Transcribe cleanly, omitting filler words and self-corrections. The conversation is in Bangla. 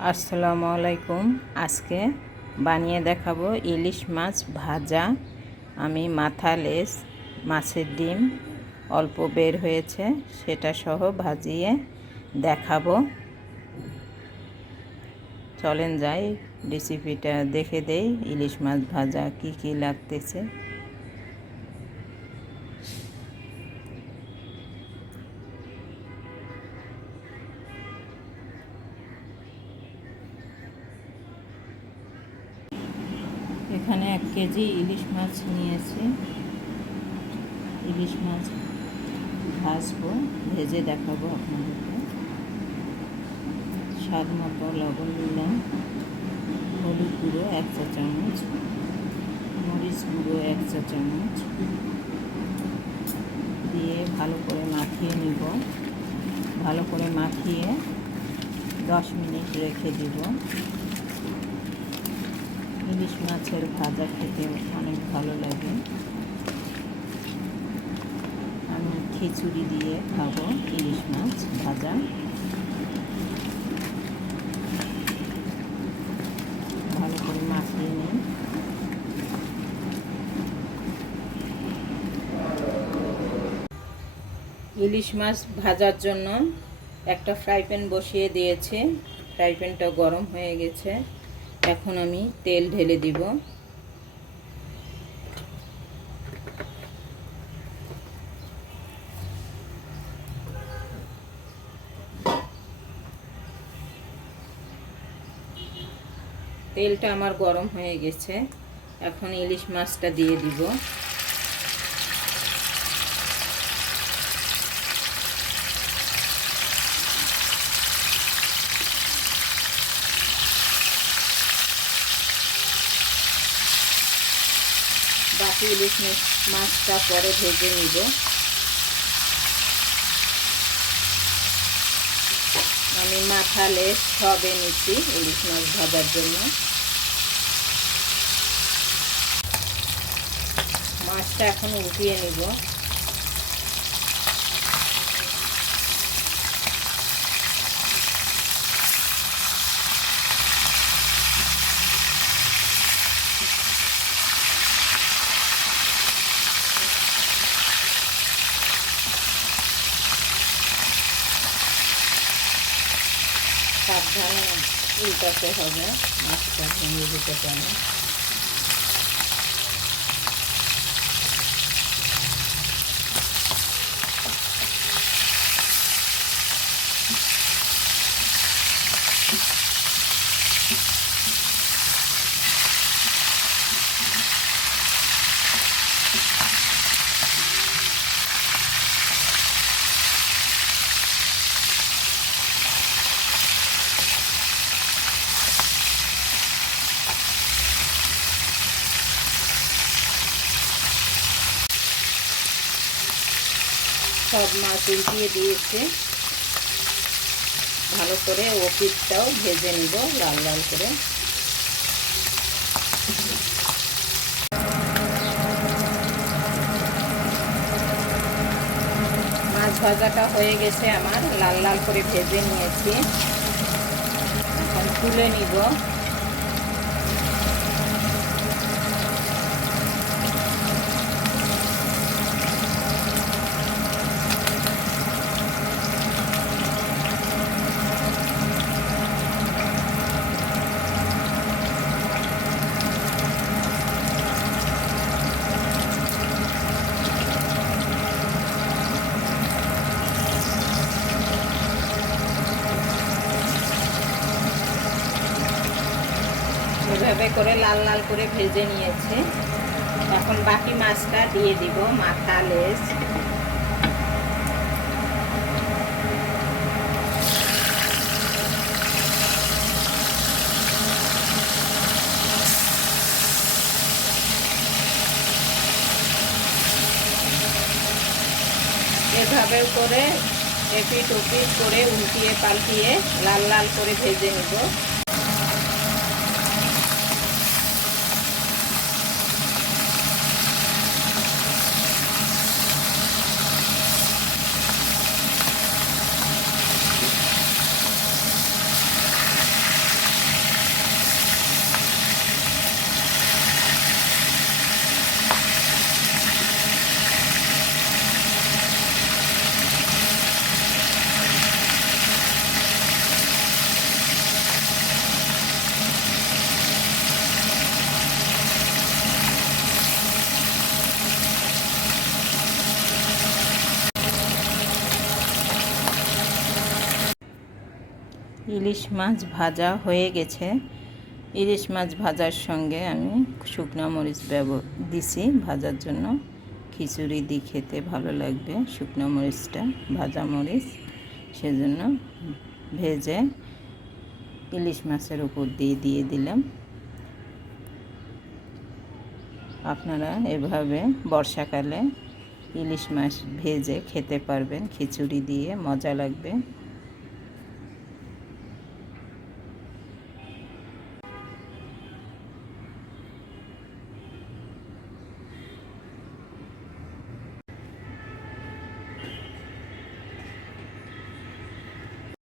আসসালামু আলাইকুম। আজকে বানিয়ে দেখাবো ইলিশ মাছ ভাজা। আমি মাথা লেজ মাছের ডিম অল্প বের হয়েছে সেটা সহ ভাজিয়ে দেখাবো। চলেন যাই রেসিপিটা দেখে দেই। ইলিশ মাছ ভাজা কি কি লাগতেছে। এখানে 1 কেজি ইলিশ মাছ নিয়েছি। ইলিশ মাছ ভাজবো, ভেজে দেখাবো আপনাদেরকে। স্বাদ মতো লবণ দিলাম, হলুদ গুঁড়ো 1 চা চামচ, মরিচ গুঁড়ো 1 চা চামচ দিয়ে ভালো করে মাখিয়ে নিব। ভালো করে মাখিয়ে 10 মিনিট রেখে দিব। ইলিশ মাছের ভাজা খেতে অনেক ভালো লাগে। আমি খিচুড়ি দিয়ে খাবো ইলিশ মাছ ভাজা। ভালো করে মাখিয়ে নিই। ইলিশ মাছ ভাজার জন্য একটা ফ্রাই প্যান বসিয়ে দিয়েছি। ফ্রাই প্যানটা গরম হয়ে গেছে। এখন আমি তেল ঢেলে দিব। তেলটা আমার গরম হয়ে গেছে। এখন ইলিশ মাছটা দিয়ে দিব। বাকি ইলিশ মাছটা পরে ভেজে নিব। আমি মাথা লেজ সব এনেছি ইলিশ মাছ ভাজার জন্য। মাছটা এখন উঠিয়ে নিব। সাবধানে উল্টাতে হবে, মাছটা ভেঙে যেতে পারে। সব মাছ উল্টিয়ে দিয়েছে। ভালো করে ও পিঠটাও ভেজে নিব লাল লাল করে। মাছ ভাজাটা হয়ে গেছে আমার, লাল লাল করে ভেজে নিয়েছি। এখন তুলে নিব। এভাবে করে লাল লাল করে ভেজে নিয়েছি। এখন বাকি মাছটা দিয়ে দিব, মাথা লেজ। এভাবে করে এপিট ওপিট করে উল্টিয়ে পাল্টিয়ে লাল লাল করে ভেজে নিব। ইলিশ মাছ ভাজা হয়ে গেছে। ইলিশ মাছ ভাজার সঙ্গে আমি শুকনো মরিচ দিছি ভাজার জন্য। খিচুড়ি দিয়ে খেতে ভালো লাগবে শুকনো মরিচটা, ভাজা মরিচ, সেজন্য ভেজে ইলিশ মাছের উপর দিয়ে দিলাম। আপনারা এভাবে বর্ষাকালে ইলিশ মাছ ভেজে খেতে পারবেন, খিচুড়ি দিয়ে মজা লাগবে।